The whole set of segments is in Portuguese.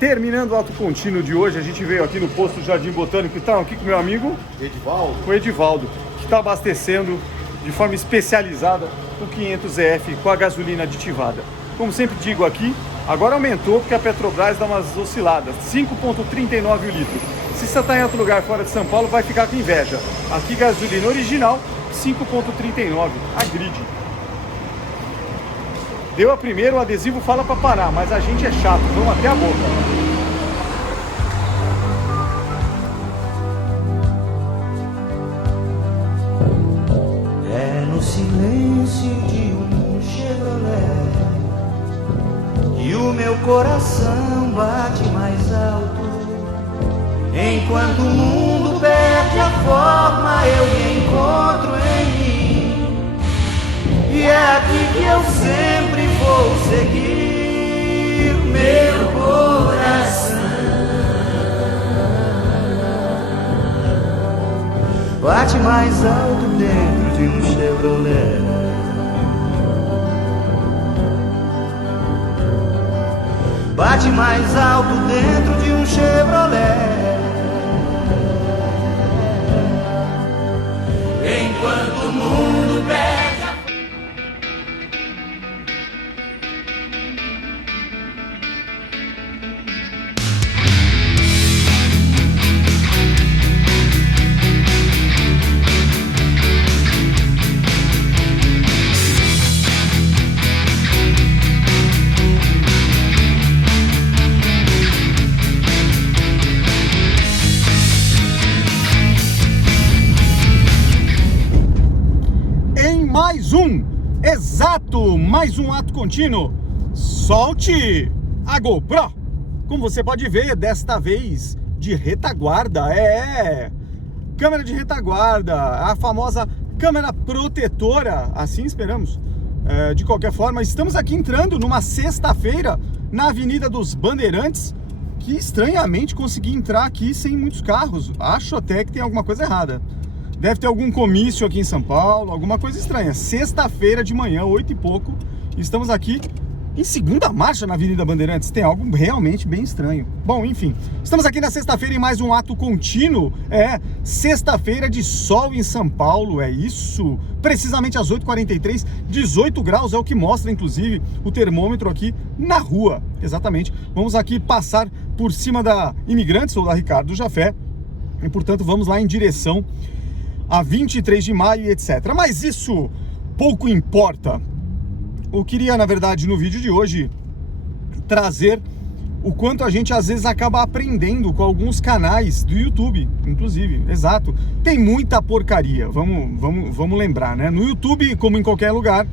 Terminando o ato contínuo de hoje, a gente veio aqui no posto Jardim Botânico e está aqui com meu amigo Edivaldo. O Edivaldo, que está abastecendo de forma especializada o 500EF com a gasolina aditivada. Como sempre digo aqui, agora aumentou porque a Petrobras dá umas osciladas, 5,39 o litro. Se você está em outro lugar fora de São Paulo, vai ficar com inveja. Aqui gasolina original, 5,39, a grid. Deu a primeira, o adesivo fala para parar, mas a gente é chato, vamos até a boca. É no silêncio de um Chevrolet que o meu coração bate mais alto. Enquanto o mundo perde a forma, eu me encontro em mim. E é aqui que eu sempre vou seguir meu coração. Bate mais alto dentro de um Chevrolet. Bate mais alto dentro de um Chevrolet. Enquanto o mundo perde. Mais um ato contínuo. Solte a GoPro. Como você pode ver, desta vez de retaguarda, câmera de retaguarda, a famosa câmera protetora, assim esperamos. De qualquer forma, estamos aqui entrando numa sexta-feira na Avenida dos Bandeirantes, que estranhamente consegui entrar aqui sem muitos carros. Acho até que tem alguma coisa errada. Deve ter algum comício aqui em São Paulo, alguma coisa estranha. Sexta-feira de manhã, 8 e pouco, estamos aqui em segunda marcha na Avenida Bandeirantes. Tem algo realmente bem estranho. Bom, enfim, estamos aqui na sexta-feira em mais um ato contínuo. Sexta-feira de sol em São Paulo, é isso. Precisamente às 8h43, 18 graus é o que mostra, inclusive, o termômetro aqui na rua. Exatamente. Vamos aqui passar por cima da Imigrantes ou da Ricardo Jafé. E, portanto, vamos lá em direção a 23 de maio, etc. Mas isso pouco importa. Eu queria, na verdade, no vídeo de hoje, trazer o quanto a gente às vezes acaba aprendendo com alguns canais do YouTube, inclusive, exato. Tem muita porcaria, vamos lembrar, né? No YouTube, como em qualquer lugar,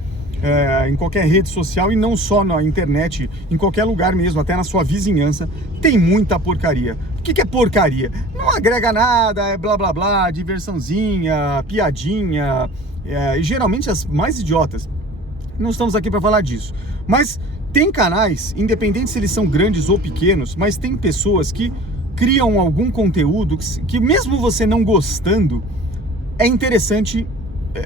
em qualquer rede social, e não só na internet, em qualquer lugar mesmo, até na sua vizinhança, tem muita porcaria. O que é porcaria? Não agrega nada, é blá blá blá, diversãozinha, piadinha, e geralmente as mais idiotas. Não estamos aqui para falar disso, mas tem canais, independente se eles são grandes ou pequenos, mas tem pessoas que criam algum conteúdo que mesmo você não gostando, é interessante.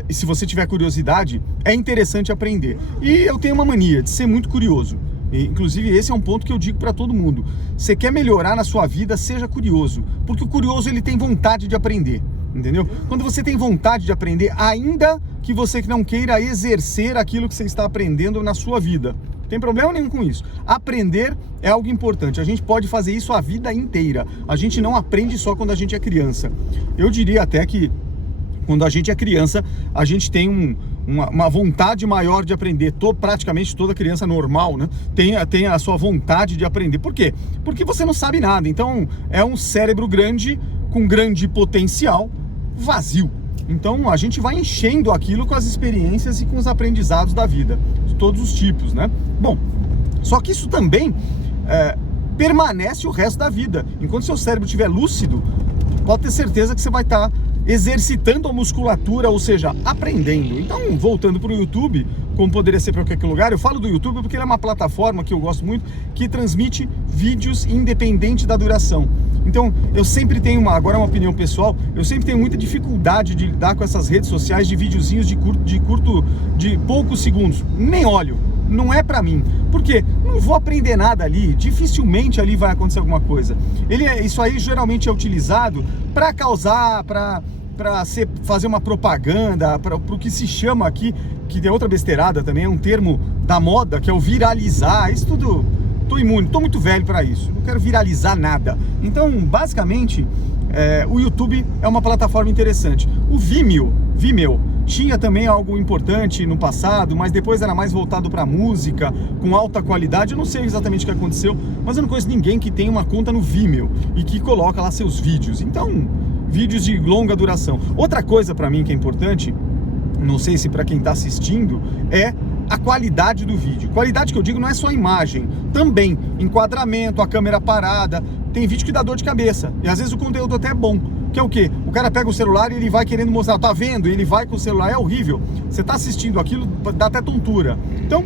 Se você tiver curiosidade, é interessante aprender. E eu tenho uma mania de ser muito curioso. E, inclusive, esse é um ponto que eu digo para todo mundo. Você quer melhorar na sua vida, seja curioso. Porque o curioso, ele tem vontade de aprender. Entendeu? Quando você tem vontade de aprender, ainda que você não queira exercer aquilo que você está aprendendo na sua vida. Não tem problema nenhum com isso. Aprender é algo importante. A gente pode fazer isso a vida inteira. A gente não aprende só quando a gente é criança. Eu diria até que quando a gente é criança, a gente tem uma vontade maior de aprender. Praticamente toda criança normal, né, tem a sua vontade de aprender. Por quê? Porque você não sabe nada. Então, é um cérebro grande, com grande potencial, vazio. Então, a gente vai enchendo aquilo com as experiências e com os aprendizados da vida, de todos os tipos, né? Bom, só que isso também permanece o resto da vida. Enquanto seu cérebro estiver lúcido, pode ter certeza que você vai estar exercitando a musculatura, ou seja, aprendendo. Então, voltando para o YouTube, como poderia ser para qualquer lugar, eu falo do YouTube porque ele é uma plataforma que eu gosto muito, que transmite vídeos independente da duração. Então, eu sempre tenho agora é uma opinião pessoal, eu sempre tenho muita dificuldade de lidar com essas redes sociais de videozinhos de poucos segundos. Nem olho. não é pra mim. Por quê? Não vou aprender nada ali, dificilmente ali vai acontecer alguma coisa. Isso aí geralmente é utilizado para causar, para fazer uma propaganda, para o que se chama aqui, que é outra besteirada também, é um termo da moda, que é o viralizar. Isso tudo, tô imune, tô muito velho para isso, não quero viralizar nada. Então, basicamente, o YouTube é uma plataforma interessante. O Vimeo tinha também algo importante no passado, mas depois era mais voltado para música, com alta qualidade. Eu não sei exatamente o que aconteceu, mas eu não conheço ninguém que tenha uma conta no Vimeo e que coloca lá seus vídeos. Então, vídeos de longa duração. Outra coisa para mim que é importante, não sei se para quem está assistindo, é a qualidade do vídeo. Qualidade que eu digo não é só a imagem, também enquadramento, a câmera parada. Tem vídeo que dá dor de cabeça, e às vezes o conteúdo até é bom. Que é o quê? O cara pega o celular e ele vai querendo mostrar, tá vendo? Ele vai com o celular, é horrível. Você tá assistindo aquilo, dá até tontura. Então,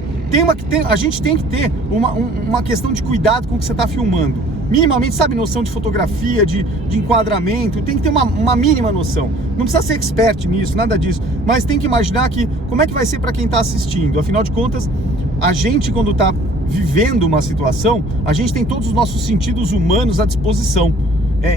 a gente tem que ter uma questão de cuidado com o que você tá filmando. Minimamente, sabe, noção de fotografia, de enquadramento, tem que ter uma mínima noção. Não precisa ser expert nisso, nada disso, mas tem que imaginar que como é que vai ser para quem tá assistindo. Afinal de contas, a gente, quando tá vivendo uma situação, a gente tem todos os nossos sentidos humanos à disposição.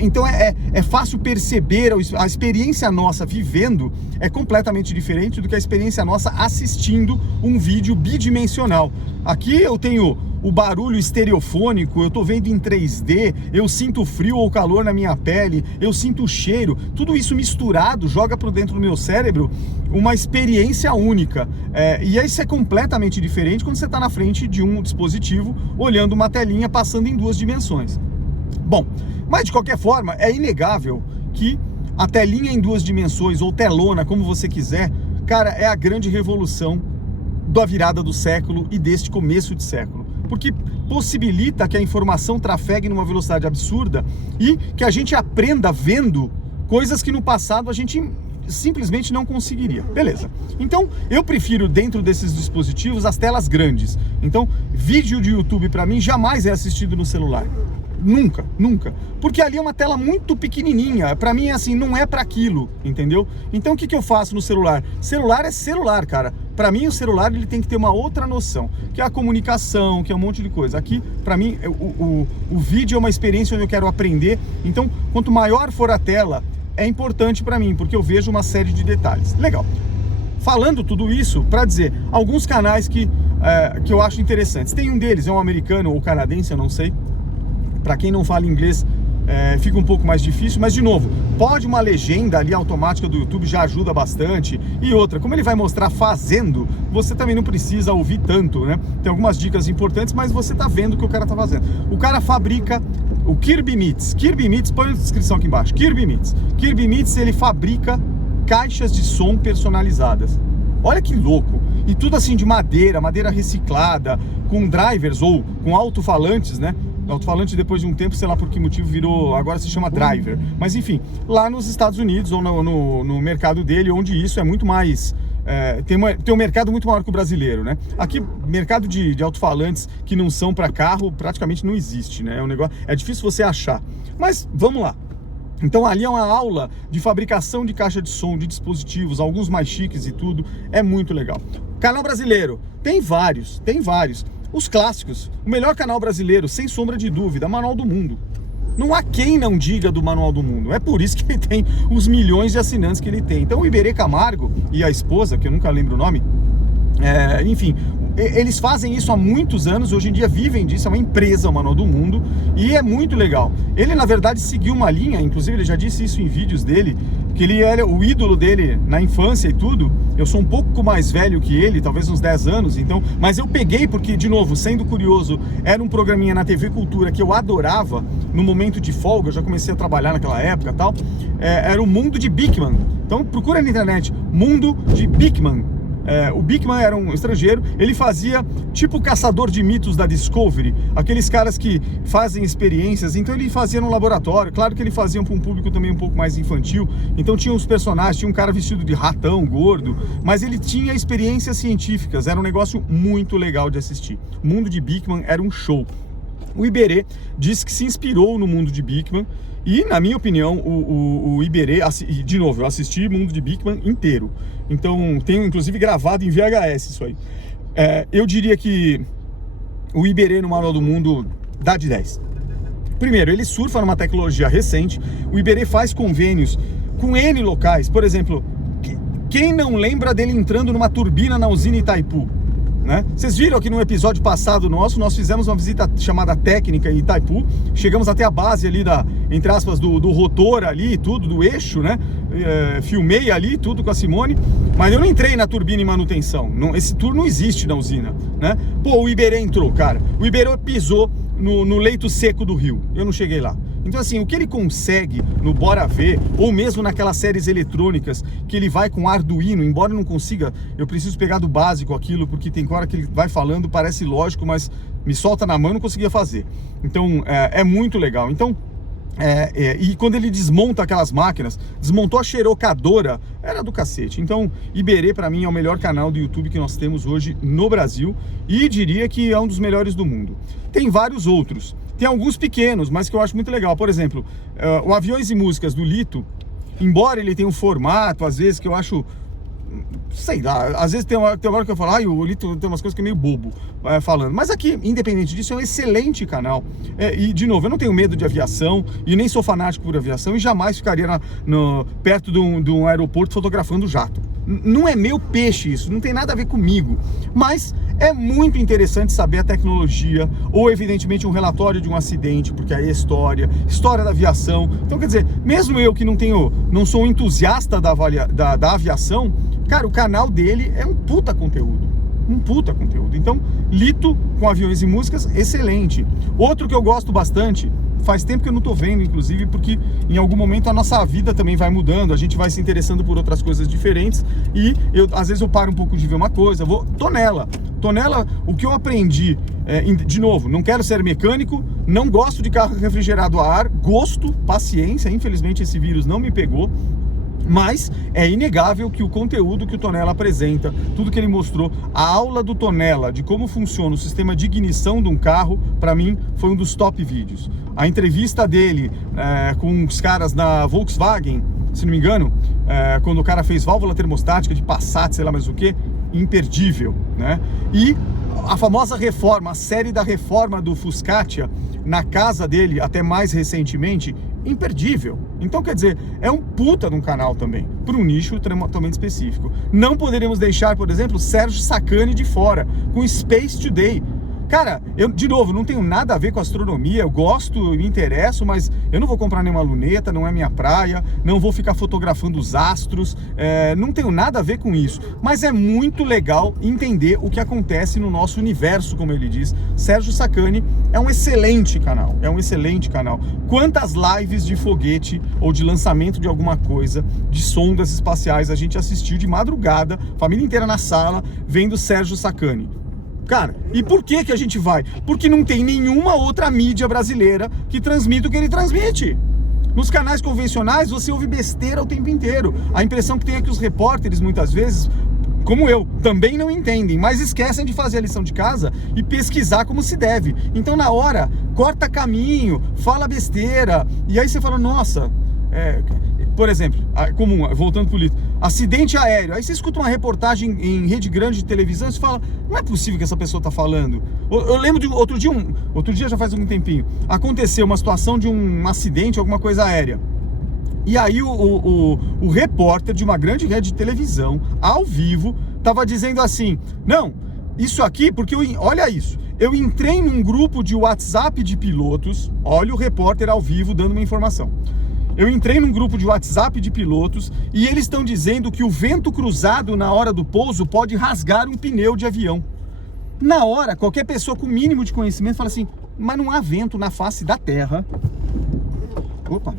Então é fácil perceber, a experiência nossa vivendo é completamente diferente do que a experiência nossa assistindo um vídeo bidimensional. Aqui eu tenho o barulho estereofônico, eu tô vendo em 3D, eu sinto o frio ou o calor na minha pele, eu sinto o cheiro, tudo isso misturado joga para dentro do meu cérebro uma experiência única. E isso é completamente diferente quando você está na frente de um dispositivo, olhando uma telinha passando em 2 dimensões. Bom, mas de qualquer forma, é inegável que a telinha em 2 dimensões, ou telona, como você quiser, cara, é a grande revolução da virada do século e deste começo de século. Porque possibilita que a informação trafegue numa velocidade absurda e que a gente aprenda vendo coisas que no passado a gente simplesmente não conseguiria. Beleza. Então, eu prefiro dentro desses dispositivos as telas grandes. Então, vídeo de YouTube para mim jamais é assistido no celular. Nunca, nunca. Porque ali é uma tela muito pequenininha. Pra mim é assim, não é pra aquilo, entendeu? Então o que eu faço no celular? Celular é celular, cara. Pra mim o celular ele tem que ter uma outra noção, que é a comunicação, que é um monte de coisa. Aqui, pra mim, o vídeo é uma experiência onde eu quero aprender. Então, quanto maior for a tela, é importante pra mim, porque eu vejo uma série de detalhes. Legal. Falando tudo isso, pra dizer, alguns canais que eu acho interessantes. Tem um deles, é um americano ou canadense, eu não sei. Para quem não fala inglês, fica um pouco mais difícil, mas de novo, pode uma legenda ali automática do YouTube já ajuda bastante. E outra, como ele vai mostrar fazendo, você também não precisa ouvir tanto, né? Tem algumas dicas importantes, mas você tá vendo o que o cara tá fazendo. O cara fabrica o Kirby Meets. Kirby Meets, põe na descrição aqui embaixo. Kirby Meets. Kirby Meets, ele fabrica caixas de som personalizadas. Olha que louco! E tudo assim de madeira reciclada, com drivers ou com alto-falantes, né? Alto-falante depois de um tempo, sei lá por que motivo, virou, agora se chama driver. Mas enfim, lá nos Estados Unidos ou no mercado dele, onde isso é muito mais... tem um mercado muito maior que o brasileiro, né? Aqui, mercado de alto-falantes que não são para carro praticamente não existe, né? É difícil você achar. Mas vamos lá. Então ali é uma aula de fabricação de caixa de som, de dispositivos, alguns mais chiques e tudo, é muito legal. Canal brasileiro, tem vários. Os clássicos, o melhor canal brasileiro, sem sombra de dúvida, Manual do Mundo. Não há quem não diga do Manual do Mundo, é por isso que ele tem os milhões de assinantes que ele tem. Então o Iberê Camargo e a esposa, que eu nunca lembro o nome, enfim, eles fazem isso há muitos anos, hoje em dia vivem disso, é uma empresa, o Manual do Mundo, e é muito legal. Ele, na verdade, seguiu uma linha, inclusive ele já disse isso em vídeos dele, que ele era o ídolo dele na infância e tudo. Eu sou um pouco mais velho que ele, talvez uns 10 anos, então, mas eu peguei porque, de novo, sendo curioso, era um programinha na TV Cultura que eu adorava, no momento de folga, eu já comecei a trabalhar naquela época e tal, era o Mundo de Beakman. Então procura na internet, Mundo de Beakman. O Beakman era um estrangeiro, ele fazia tipo o caçador de mitos da Discovery, aqueles caras que fazem experiências, então ele fazia no laboratório, claro que ele fazia para um público também um pouco mais infantil, então tinha os personagens, tinha um cara vestido de ratão, gordo, mas ele tinha experiências científicas, era um negócio muito legal de assistir. O Mundo de Beakman era um show. O Iberê disse que se inspirou no Mundo de Beakman e, na minha opinião, o Iberê, de novo, eu assisti Mundo de Beakman inteiro. Então, tenho inclusive gravado em VHS isso aí. Eu diria que o Iberê no Manual do Mundo dá de 10. Primeiro, ele surfa numa tecnologia recente. O Iberê faz convênios com N locais. Por exemplo, quem não lembra dele entrando numa turbina na usina Itaipu? Né? Vocês viram que no episódio passado nós fizemos uma visita chamada técnica em Itaipu, chegamos até a base ali entre aspas, do rotor ali, tudo, do eixo, né? Filmei ali tudo com a Simone, mas eu não entrei na turbina em manutenção, esse tour não existe na usina, né? Pô, o Iberê entrou, cara, o Iberê pisou no leito seco do rio, eu não cheguei lá. Então assim, o que ele consegue no Bora Ver, ou mesmo naquelas séries eletrônicas que ele vai com Arduino, embora eu não consiga, eu preciso pegar do básico aquilo, porque tem hora que ele vai falando, parece lógico, mas me solta na mão, não conseguia fazer. Então é muito legal. Então e quando ele desmonta aquelas máquinas, desmontou a xerocadora, era do cacete. Então Iberê pra mim é o melhor canal do YouTube que nós temos hoje no Brasil, e diria que é um dos melhores do mundo. Tem vários outros, tem alguns pequenos, mas que eu acho muito legal. Por exemplo, o Aviões e Músicas do Lito, embora ele tenha um formato, às vezes, que eu acho, sei lá, às vezes tem hora que eu falo, o Lito tem umas coisas que é meio bobo falando. Mas aqui, independente disso, é um excelente canal. E, de novo, eu não tenho medo de aviação, e nem sou fanático por aviação, e jamais ficaria perto de um aeroporto fotografando jato. Não é meu peixe isso, não tem nada a ver comigo. Mas é muito interessante saber a tecnologia, ou evidentemente um relatório de um acidente, porque aí é história da aviação. Então, quer dizer, mesmo eu que não sou um entusiasta da aviação, cara, o canal dele é um puta conteúdo. Então, Lito com Aviões e Músicas, excelente. Outro que eu gosto bastante, faz tempo que eu não tô vendo, inclusive, porque em algum momento a nossa vida também vai mudando, a gente vai se interessando por outras coisas diferentes, e às vezes eu paro um pouco de ver uma coisa, tô nela, o que eu aprendi, de novo, não quero ser mecânico, não gosto de carro refrigerado a ar, paciência, infelizmente esse vírus não me pegou, mas é inegável que o conteúdo que o Tonella apresenta, tudo que ele mostrou, a aula do Tonella de como funciona o sistema de ignição de um carro, para mim foi um dos top vídeos. A entrevista dele com os caras da Volkswagen, se não me engano, quando o cara fez válvula termostática de Passat, sei lá mais o que, imperdível, né? E a famosa reforma, a série da reforma do Fuscatia na casa dele, até mais recentemente, imperdível. Então, quer dizer, é um puta de um canal também, para um nicho totalmente específico. Não poderíamos deixar, por exemplo, Sérgio Sacani de fora, com Space Today. Cara, eu, de novo, não tenho nada a ver com astronomia, eu gosto, me interesso, mas eu não vou comprar nenhuma luneta, não é minha praia, não vou ficar fotografando os astros, não tenho nada a ver com isso. Mas é muito legal entender o que acontece no nosso universo, como ele diz. Sérgio Sacani é um excelente canal, Quantas lives de foguete ou de lançamento de alguma coisa, de sondas espaciais, a gente assistiu de madrugada, família inteira na sala, vendo Sérgio Sacani. Cara, e por que a gente vai? Porque não tem nenhuma outra mídia brasileira que transmita o que ele transmite. Nos canais convencionais você ouve besteira o tempo inteiro. A impressão que tem é que os repórteres, muitas vezes, como eu, também não entendem, mas esquecem de fazer a lição de casa e pesquisar como se deve. Então, na hora, corta caminho, fala besteira, e aí você fala, nossa... Por exemplo, comum, voltando pro Lito, acidente aéreo, aí você escuta uma reportagem em rede grande de televisão e você fala, não é possível que essa pessoa tá falando. Eu lembro de outro dia já faz algum tempinho, aconteceu uma situação de um acidente, alguma coisa aérea. E aí o repórter de uma grande rede de televisão, ao vivo, tava dizendo assim, não, isso aqui, porque olha isso, eu entrei num grupo de WhatsApp de pilotos, olha o repórter ao vivo dando uma informação. Eu entrei num grupo de WhatsApp de pilotos e eles estão dizendo que o vento cruzado na hora do pouso pode rasgar um pneu de avião. Na hora, qualquer pessoa com o mínimo de conhecimento fala assim, mas não há vento na face da Terra. Opa!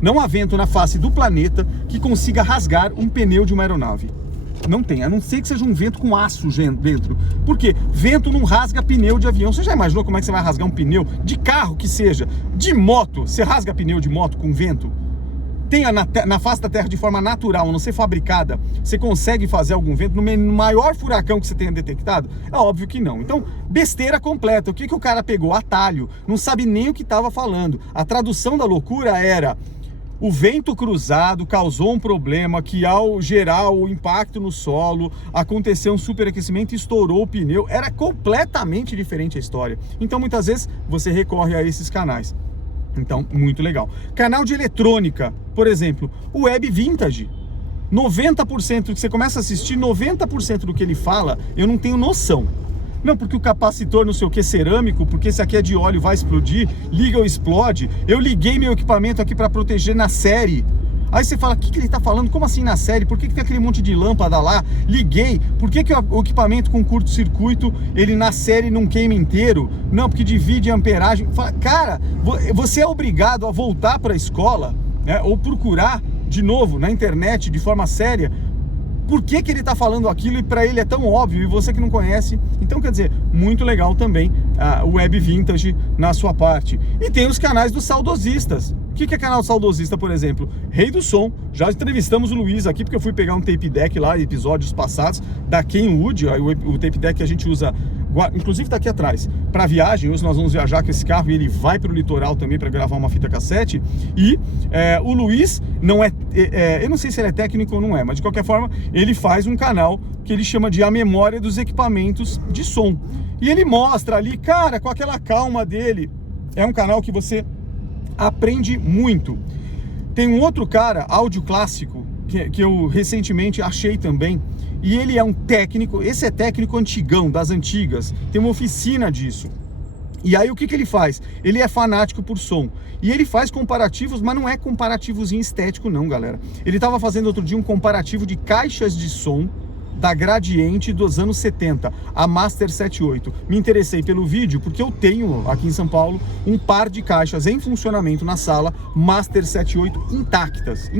Não há vento na face do planeta que consiga rasgar um pneu de uma aeronave. Não tem, a não ser que seja um vento com aço dentro. Por quê? Vento não rasga pneu de avião. Você já imaginou como é que você vai rasgar um pneu de carro que seja? De moto, você rasga pneu de moto com vento? Tenha na face da Terra de forma natural, a não ser fabricada, você consegue fazer algum vento no maior furacão que você tenha detectado? É óbvio que não. Então, besteira completa. O que o cara pegou? Atalho. Não sabe nem o que estava falando. A tradução da loucura era... o vento cruzado causou um problema que, ao gerar o impacto no solo, aconteceu um superaquecimento e estourou o pneu. Era completamente diferente a história. Então, muitas vezes, você recorre a esses canais. Então, muito legal. Canal de eletrônica, por exemplo, o Web Vintage. 90% que você começa a assistir, 90% do que ele fala, eu não tenho noção. Não, porque o capacitor não sei o que cerâmico, porque esse aqui é de óleo, vai explodir, liga ou explode. Eu liguei meu equipamento aqui para proteger na série. Aí você fala, o que ele tá falando? Como assim na série? Por que tem aquele monte de lâmpada lá? Liguei. Por que o equipamento com curto-circuito, ele na série não queima inteiro? Não, porque divide a amperagem. Fala, cara, você é obrigado a voltar para a escola, né, ou procurar de novo na internet de forma séria por que ele está falando aquilo e para ele é tão óbvio e você que não conhece. Então, quer dizer, muito legal também o Web Vintage na sua parte. E tem os canais dos saudosistas. O que é canal saudosista, por exemplo? Rei do Som. Já entrevistamos o Luiz aqui, porque eu fui pegar um tape deck lá, episódios passados, da Kenwood, o tape deck que a gente usa, inclusive tá aqui atrás, para viagem. Hoje nós vamos viajar com esse carro e ele vai para o litoral também para gravar uma fita cassete. E o Luiz não eu não sei se ele é técnico ou não é, mas de qualquer forma ele faz um canal que ele chama de A Memória dos Equipamentos de Som. E ele mostra ali, cara, com aquela calma dele. É um canal que você aprende muito. Tem um outro cara, Áudio Clássico, que eu recentemente achei também, e ele é um técnico, esse é técnico antigão, das antigas, tem uma oficina disso. E aí o que ele faz? Ele é fanático por som, e ele faz comparativos, mas não é comparativos em estético não, galera. Ele estava fazendo outro dia um comparativo de caixas de som da Gradiente dos anos 70, a Master 78. Me interessei pelo vídeo porque eu tenho aqui em São Paulo um par de caixas em funcionamento na sala, Master 78 intactas.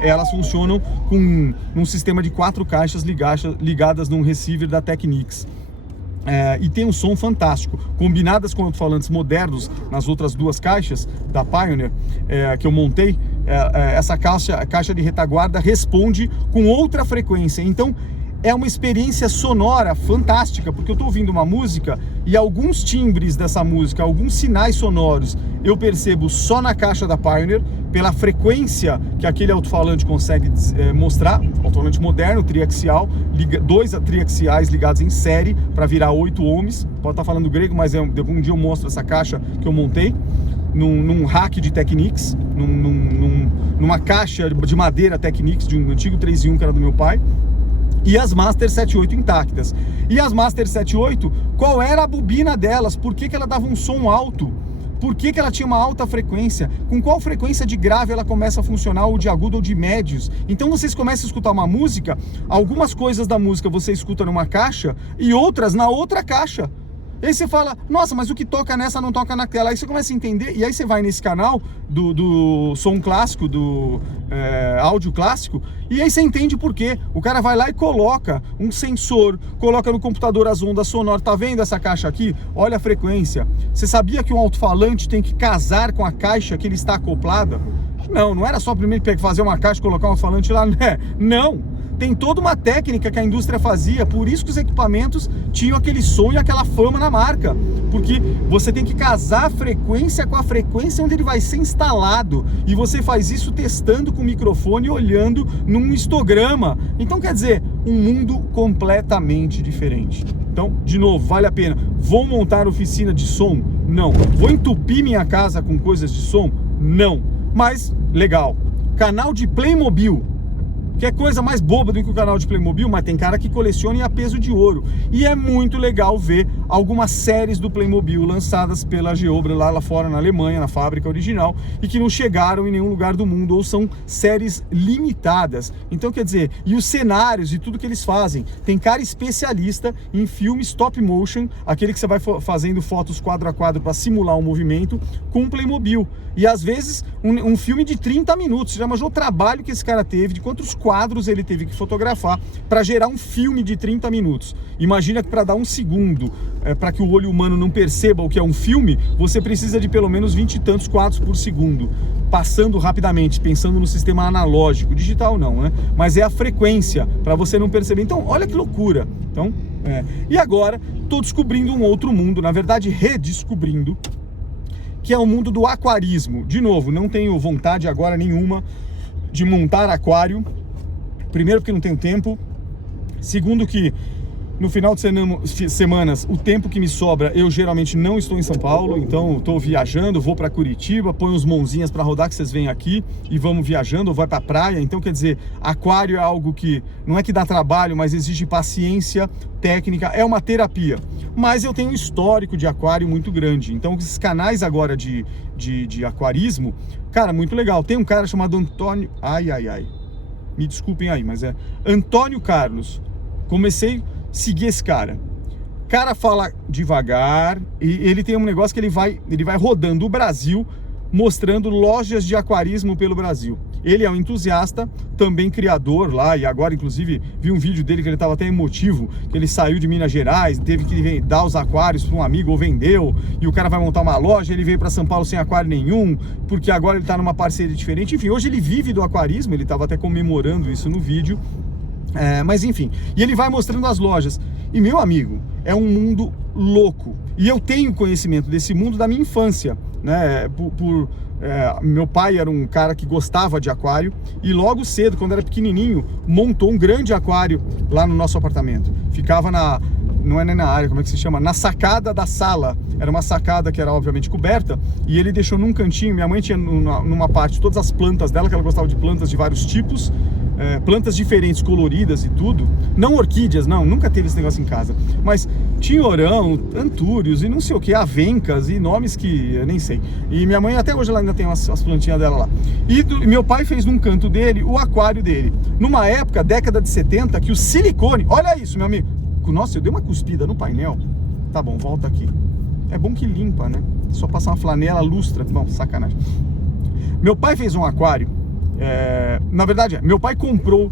Elas funcionam com um sistema de 4 caixas ligadas num receiver da Technics. E tem um som fantástico, combinadas com alto-falantes modernos nas outras 2 caixas da Pioneer que eu montei. Essa caixa de retaguarda responde com outra frequência, então é uma experiência sonora fantástica, porque eu estou ouvindo uma música e alguns timbres dessa música, alguns sinais sonoros eu percebo só na caixa da Pioneer, pela frequência que aquele alto-falante consegue mostrar. Alto-falante moderno, triaxial, 2 triaxiais ligados em série para virar 8 ohms. Pode estar falando grego, mas um dia eu mostro essa caixa que eu montei num rack de Technics, numa caixa de madeira Technics de um antigo 3 em 1 que era do meu pai. E as Master 78 intactas. E as Master 78, qual era a bobina delas? Por que ela dava um som alto? Por que ela tinha uma alta frequência? Com qual frequência de grave ela começa a funcionar, ou de agudo ou de médios? Então vocês começam a escutar uma música, algumas coisas da música você escuta numa caixa e outras na outra caixa. E aí você fala, nossa, mas o que toca nessa não toca naquela. Aí você começa a entender, e aí você vai nesse canal do som clássico, do áudio clássico, e aí você entende por quê. O cara vai lá e coloca um sensor, coloca no computador as ondas sonoras. Tá vendo essa caixa aqui? Olha a frequência. Você sabia que um alto-falante tem que casar com a caixa que ele está acoplada? Não era só primeiro fazer uma caixa e colocar um alto-falante lá, né? Não! Tem toda uma técnica que a indústria fazia, por isso que os equipamentos tinham aquele som e aquela fama na marca, porque você tem que casar a frequência com a frequência onde ele vai ser instalado, e você faz isso testando com o microfone e olhando num histograma. Então, quer dizer, um mundo completamente diferente. Então, de novo, vale a pena. Vou montar oficina de som? Não. Vou entupir minha casa com coisas de som? Não. Mas, legal. Canal de Playmobil. Que é coisa mais boba do que o canal de Playmobil, mas tem cara que coleciona em a peso de ouro. E é muito legal ver algumas séries do Playmobil lançadas pela Geobra lá fora na Alemanha, na fábrica original, e que não chegaram em nenhum lugar do mundo, ou são séries limitadas. Então, quer dizer, e os cenários e tudo que eles fazem. Tem cara especialista em filme stop motion, aquele que você vai fazendo fotos quadro a quadro para simular um movimento com Playmobil. E às vezes um filme de 30 minutos. Você já imaginou o trabalho que esse cara teve, de quantos quadros ele teve que fotografar para gerar um filme de 30 minutos. Imagina que para dar um segundo, para que o olho humano não perceba o que é um filme, você precisa de pelo menos 20 e tantos quadros por segundo, passando rapidamente, pensando no sistema analógico, digital não, né? Mas é a frequência, para você não perceber. Então, olha que loucura. Então, E agora, estou descobrindo um outro mundo, na verdade redescobrindo, que é o mundo do aquarismo. De novo, não tenho vontade agora nenhuma de montar aquário. Primeiro, porque não tenho tempo. Segundo, que no final de semanas, o tempo que me sobra, eu geralmente não estou em São Paulo, então estou viajando, vou para Curitiba, ponho uns mãozinhas para rodar que vocês vêm aqui e vamos viajando, ou vai para a praia. Então, quer dizer, aquário é algo que não é que dá trabalho, mas exige paciência, técnica, é uma terapia. Mas eu tenho um histórico de aquário muito grande, então esses canais agora de aquarismo, cara, muito legal. Tem um cara chamado Antônio, me desculpem aí, mas é Antônio Carlos. Comecei a seguir esse cara. O cara fala devagar e ele tem um negócio que ele vai rodando o Brasil, mostrando lojas de aquarismo pelo Brasil. Ele é um entusiasta, também criador lá, e agora inclusive vi um vídeo dele que ele estava até emotivo, que ele saiu de Minas Gerais, teve que dar os aquários para um amigo ou vendeu, e o cara vai montar uma loja, ele veio para São Paulo sem aquário nenhum, porque agora ele está numa parceria diferente. Enfim, hoje ele vive do aquarismo, ele estava até comemorando isso no vídeo. Mas enfim, e ele vai mostrando as lojas. E meu amigo, é um mundo louco. E eu tenho conhecimento desse mundo da minha infância, né? Meu pai era um cara que gostava de aquário e logo cedo, quando era pequenininho, montou um grande aquário lá no nosso apartamento. Ficava não é nem na área, como é que se chama? Na sacada da sala. Era uma sacada que era obviamente coberta e ele deixou num cantinho. Minha mãe tinha numa parte todas as plantas dela, que ela gostava de plantas de vários tipos. Plantas diferentes, coloridas e tudo. Não orquídeas, não, nunca teve esse negócio em casa. Mas tinhorão, antúrios e não sei o que, avencas e nomes que eu nem sei. E minha mãe até hoje ela ainda tem as plantinhas dela lá. E meu pai fez num canto dele o aquário dele. Numa época, década de 70, que o silicone... Olha isso, meu amigo. Nossa, eu dei uma cuspida no painel. Tá bom, volta aqui. É bom que limpa, né? Só passar uma flanela, lustra. Não, sacanagem. Meu pai fez um aquário. Na verdade, meu pai comprou.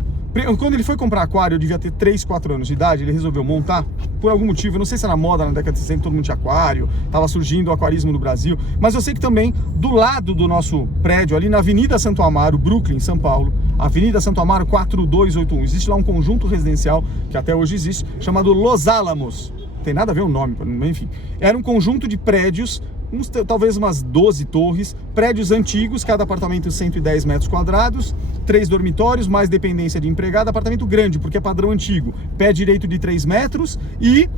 Quando ele foi comprar aquário, eu devia ter 3, 4 anos de idade. Ele resolveu montar, por algum motivo. Eu não sei se era moda na década de 60, todo mundo tinha aquário, tava surgindo o aquarismo no Brasil. Mas eu sei que também, do lado do nosso prédio, ali na Avenida Santo Amaro, Brooklyn, São Paulo, Avenida Santo Amaro 4281, existe lá um conjunto residencial, que até hoje existe, chamado Los Alamos. Tem nada a ver o nome, enfim. Era um conjunto de prédios, talvez umas 12 torres, prédios antigos, cada apartamento 110 metros quadrados, 3 dormitórios, mais dependência de empregado, apartamento grande, porque é padrão antigo, pé direito de 3 metros e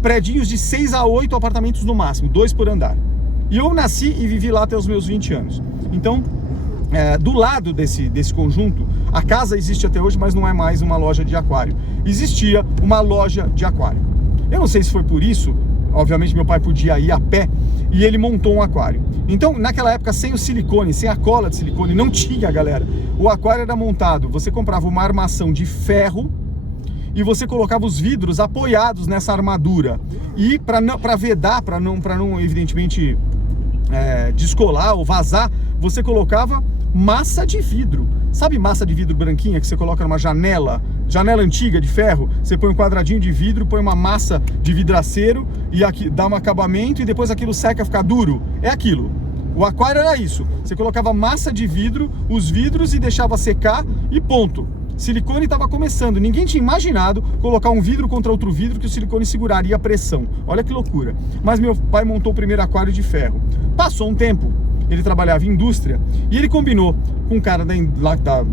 prédios de 6 a 8 apartamentos no máximo, 2 por andar. E eu nasci e vivi lá até os meus 20 anos. Então, do lado desse conjunto, a casa existe até hoje, mas não é mais uma loja de aquário. Existia uma loja de aquário. Eu não sei se foi por isso. Obviamente meu pai podia ir a pé e ele montou um aquário. Então naquela época, sem o silicone, sem a cola de silicone, não tinha, galera. O aquário era montado, você comprava uma armação de ferro e você colocava os vidros apoiados nessa armadura. E para vedar, para não evidentemente descolar ou vazar, você colocava massa de vidro. Sabe massa de vidro branquinha que você coloca numa janela antiga de ferro? Você põe um quadradinho de vidro, põe uma massa de vidraceiro e aqui dá um acabamento e depois aquilo seca, fica duro. É aquilo. O aquário era isso. Você colocava massa de vidro, os vidros e deixava secar e ponto. Silicone estava começando. Ninguém tinha imaginado colocar um vidro contra outro vidro que o silicone seguraria a pressão. Olha que loucura. Mas meu pai montou o primeiro aquário de ferro. Passou um tempo. Ele trabalhava em indústria e ele combinou com um cara da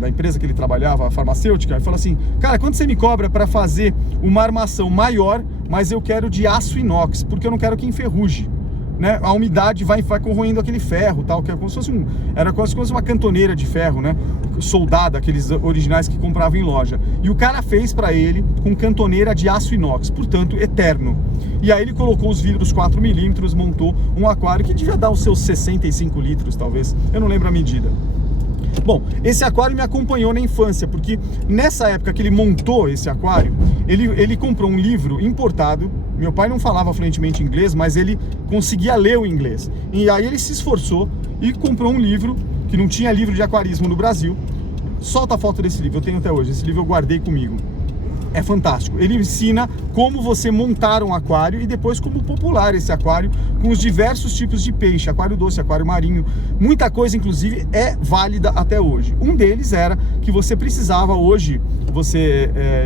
empresa que ele trabalhava, a farmacêutica, e falou assim: cara, quanto você me cobra para fazer uma armação maior, mas eu quero de aço inox, porque eu não quero que enferruje, né? A umidade vai corroendo aquele ferro, tal, que é como se fosse era como se fosse uma cantoneira de ferro, né? Soldada, aqueles originais que comprava em loja. E o cara fez para ele com cantoneira de aço inox, portanto eterno. E aí ele colocou os vidros 4 milímetros, montou um aquário que devia dar os seus 65 litros, talvez. Eu não lembro a medida. Bom, esse aquário me acompanhou na infância, porque nessa época que ele montou esse aquário, ele comprou um livro importado. Meu pai não falava fluentemente inglês, mas ele conseguia ler o inglês. E aí ele se esforçou e comprou um livro, que não tinha livro de aquarismo no Brasil. Solta a foto desse livro, eu tenho até hoje. Esse livro eu guardei comigo. é fantástico. Ele ensina como você montar um aquário e depois como popular esse aquário com os diversos tipos de peixe, aquário doce, aquário marinho. Muita coisa, inclusive, é válida até hoje. Um deles era que você precisava, hoje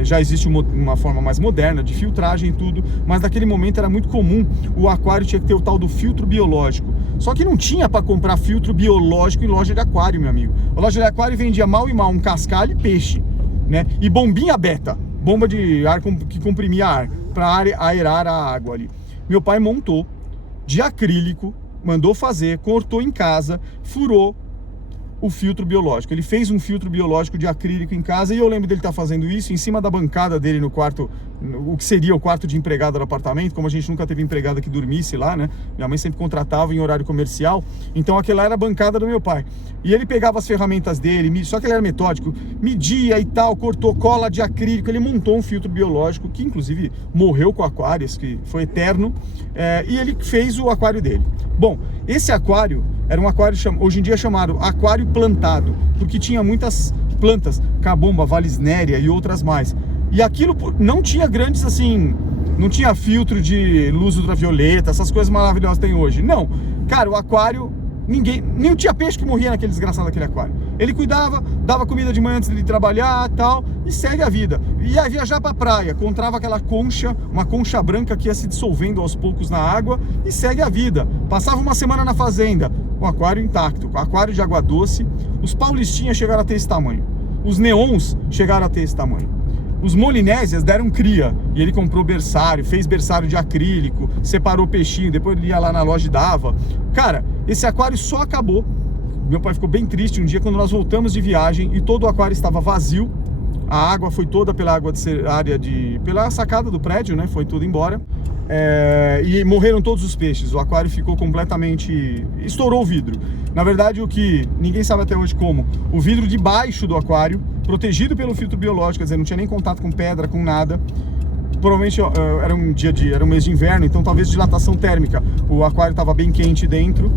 já existe uma forma mais moderna de filtragem e tudo, mas naquele momento era muito comum, o aquário tinha que ter o tal do filtro biológico. Só que não tinha para comprar filtro biológico em loja de aquário, meu amigo. A loja de aquário vendia mal e mal um cascalho e peixe, né? E bombinha beta, bomba de ar que comprimia ar para aerar a água ali. Meu pai montou de acrílico, mandou fazer, cortou em casa, furou o filtro biológico. Ele fez um filtro biológico de acrílico em casa e eu lembro dele estar fazendo isso em cima da bancada dele no quarto, o que seria o quarto de empregada do apartamento. Como a gente nunca teve empregada que dormisse lá, né? Minha mãe sempre contratava em horário comercial, então aquela era a bancada do meu pai. E ele pegava as ferramentas dele, só que ele era metódico, media e tal, cortou cola de acrílico, ele montou um filtro biológico que inclusive morreu com o aquário, que foi eterno, e ele fez o aquário dele. Bom, esse aquário era um aquário, hoje em dia chamado aquário plantado, porque tinha muitas plantas, cabomba, valisnéria e outras mais. E aquilo não tinha grandes, assim, não tinha filtro de luz ultravioleta, essas coisas maravilhosas que tem hoje. Não, cara, o aquário, nem tinha peixe que morria naquele desgraçado daquele aquário. Ele cuidava, dava comida de manhã antes de trabalhar e tal, e segue a vida. Ia viajar pra praia, encontrava aquela concha, uma concha branca que ia se dissolvendo aos poucos na água, e segue a vida. Passava uma semana na fazenda, com o aquário intacto, com o aquário de água doce. Os paulistinhas chegaram a ter esse tamanho. Os neons chegaram a ter esse tamanho. Os molinésias deram cria, e ele comprou berçário, fez berçário de acrílico, separou peixinho, depois ele ia lá na loja e dava. Cara, esse aquário só acabou. Meu pai ficou bem triste um dia quando nós voltamos de viagem e todo o aquário estava vazio. A água foi toda pela sacada do prédio, né? Foi tudo embora. E morreram todos os peixes. O aquário ficou completamente... estourou o vidro. Na verdade, o que ninguém sabe até hoje como, o vidro de baixo do aquário, protegido pelo filtro biológico, quer dizer, não tinha nem contato com pedra, com nada. Provavelmente era um mês de inverno, então talvez dilatação térmica. O aquário estava bem quente dentro,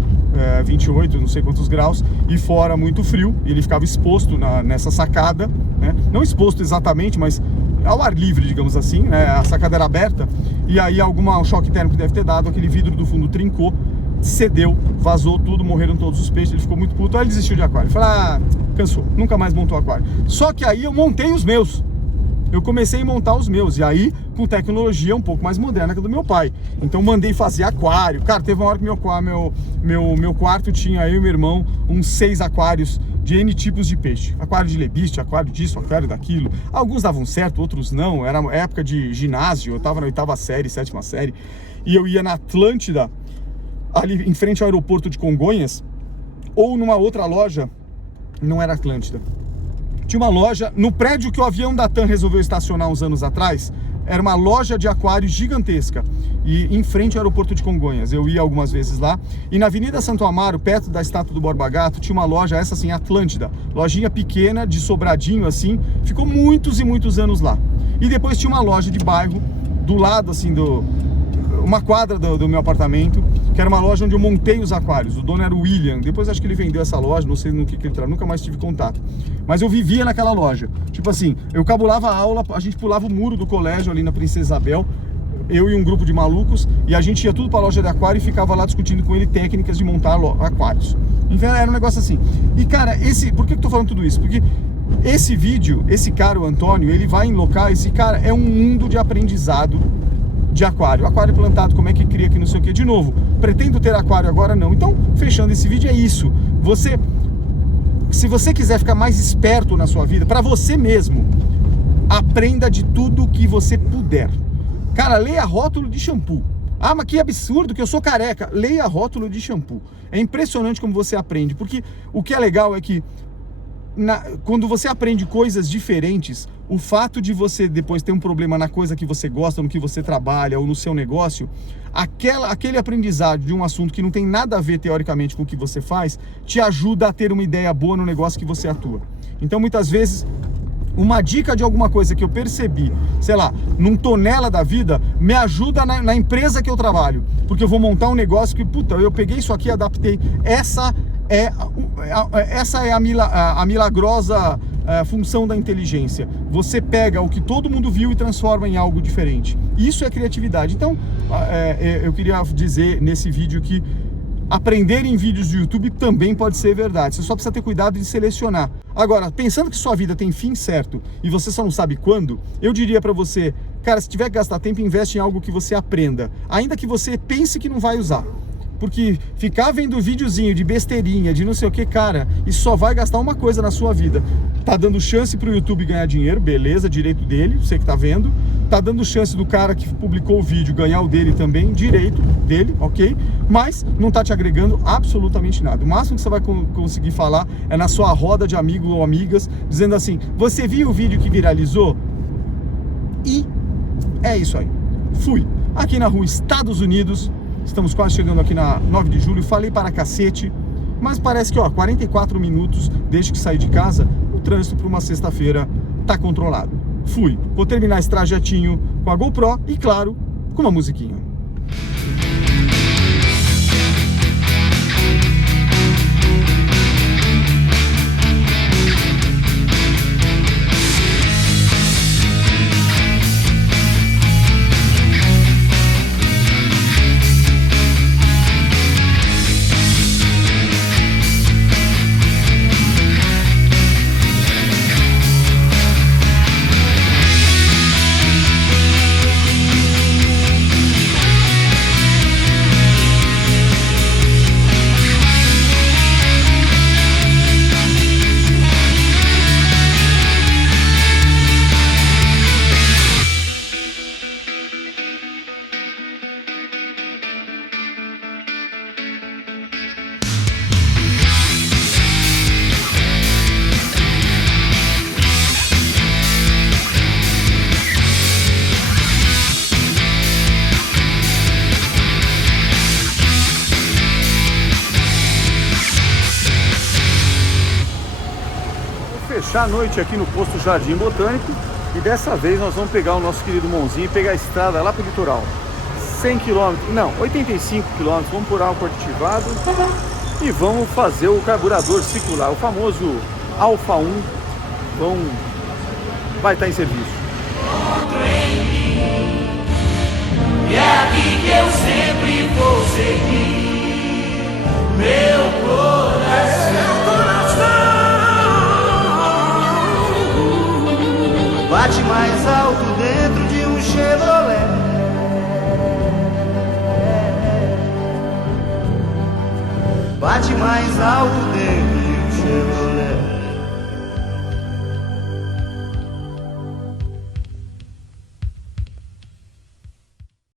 28, não sei quantos graus, e fora muito frio, e ele ficava exposto nessa sacada, né? Não exposto exatamente, mas ao ar livre, digamos assim, né? A sacada era aberta, e aí um choque térmico deve ter dado, aquele vidro do fundo trincou, cedeu, vazou tudo, morreram todos os peixes, ele ficou muito puto, aí ele desistiu de aquário. Ele falou, cansou, nunca mais montou aquário. Só que aí eu montei os meus. Eu comecei a montar os meus, e aí com tecnologia um pouco mais moderna que a do meu pai. Então mandei fazer aquário. Cara, teve uma hora que meu quarto tinha, eu e meu irmão, uns 6 aquários de N tipos de peixe. Aquário de lebiste, aquário disso, aquário daquilo. Alguns davam certo, outros não. Era época de ginásio, eu tava na 8ª série, 7ª série. E eu ia na Atlântida, ali em frente ao aeroporto de Congonhas, ou numa outra loja, não era Atlântida. Tinha uma loja, no prédio que o avião da TAM resolveu estacionar uns anos atrás, era uma loja de aquários gigantesca, e em frente ao aeroporto de Congonhas. Eu ia algumas vezes lá, e na Avenida Santo Amaro, perto da estátua do Borba Gato, tinha uma loja, essa assim, Atlântida, lojinha pequena, de sobradinho assim, ficou muitos e muitos anos lá. E depois tinha uma loja de bairro, do lado assim, uma quadra do meu apartamento, que era uma loja onde eu montei os aquários. O dono era o William, depois acho que ele vendeu essa loja, não sei no que ele trabalhava, nunca mais tive contato. Mas eu vivia naquela loja. Tipo assim, eu cabulava a aula, a gente pulava o muro do colégio ali na Princesa Isabel, eu e um grupo de malucos, e a gente ia tudo pra loja de aquário e ficava lá discutindo com ele técnicas de montar aquários. Então era um negócio assim. E cara, por que eu tô falando tudo isso? Porque esse vídeo, esse cara, o Antônio, ele vai em locais e, cara, é um mundo de aprendizado de aquário. Aquário plantado, como é que cria, que não sei o que. De novo, pretendo ter aquário agora? Não. Então, fechando esse vídeo, é isso. Se você quiser ficar mais esperto na sua vida, para você mesmo, aprenda de tudo que você puder. Cara, leia rótulo de shampoo. Ah, mas que absurdo, que eu sou careca. Leia rótulo de shampoo. É impressionante como você aprende, porque o que é legal é que quando você aprende coisas diferentes, o fato de você depois ter um problema na coisa que você gosta, no que você trabalha ou no seu negócio, aquele aprendizado de um assunto que não tem nada a ver teoricamente com o que você faz, te ajuda a ter uma ideia boa no negócio que você atua. Então muitas vezes, uma dica de alguma coisa que eu percebi, sei lá, num tonela da vida, me ajuda na empresa que eu trabalho, porque eu vou montar um negócio que, puta, eu peguei isso aqui, adaptei, essa é a milagrosa função da inteligência. Você pega o que todo mundo viu e transforma em algo diferente. Isso é criatividade. Então, eu queria dizer nesse vídeo que aprender em vídeos do YouTube também pode ser verdade. Você só precisa ter cuidado de selecionar. Agora, pensando que sua vida tem fim certo e você só não sabe quando, eu diria para você, cara, se tiver que gastar tempo, investe em algo que você aprenda, ainda que você pense que não vai usar. Porque ficar vendo videozinho de besteirinha, de não sei o que, cara, isso só vai gastar uma coisa na sua vida. Tá dando chance pro YouTube ganhar dinheiro, beleza, direito dele, você que tá vendo. Tá dando chance do cara que publicou o vídeo ganhar o dele também, direito dele, ok? Mas não tá te agregando absolutamente nada. O máximo que você vai conseguir falar é na sua roda de amigos ou amigas, dizendo assim, você viu o vídeo que viralizou? E é isso aí. Fui aqui na rua Estados Unidos. Estamos quase chegando aqui na 9 de julho, falei para cacete, mas parece que, 44 minutos desde que saí de casa, o trânsito para uma sexta-feira tá controlado. Fui. Vou terminar esse trajetinho com a GoPro e, claro, com uma musiquinha. Fechar a noite aqui no posto Jardim Botânico e dessa vez nós vamos pegar o nosso querido Monzinho e pegar a estrada lá pro litoral. 100 km, não, 85 km, vamos por álcool aditivado e vamos fazer o carburador circular, o famoso Alfa 1, vai estar em serviço. E é aqui que eu sempre vou seguir, meu coração. Bate mais alto dentro de um Chevrolet. Bate mais alto dentro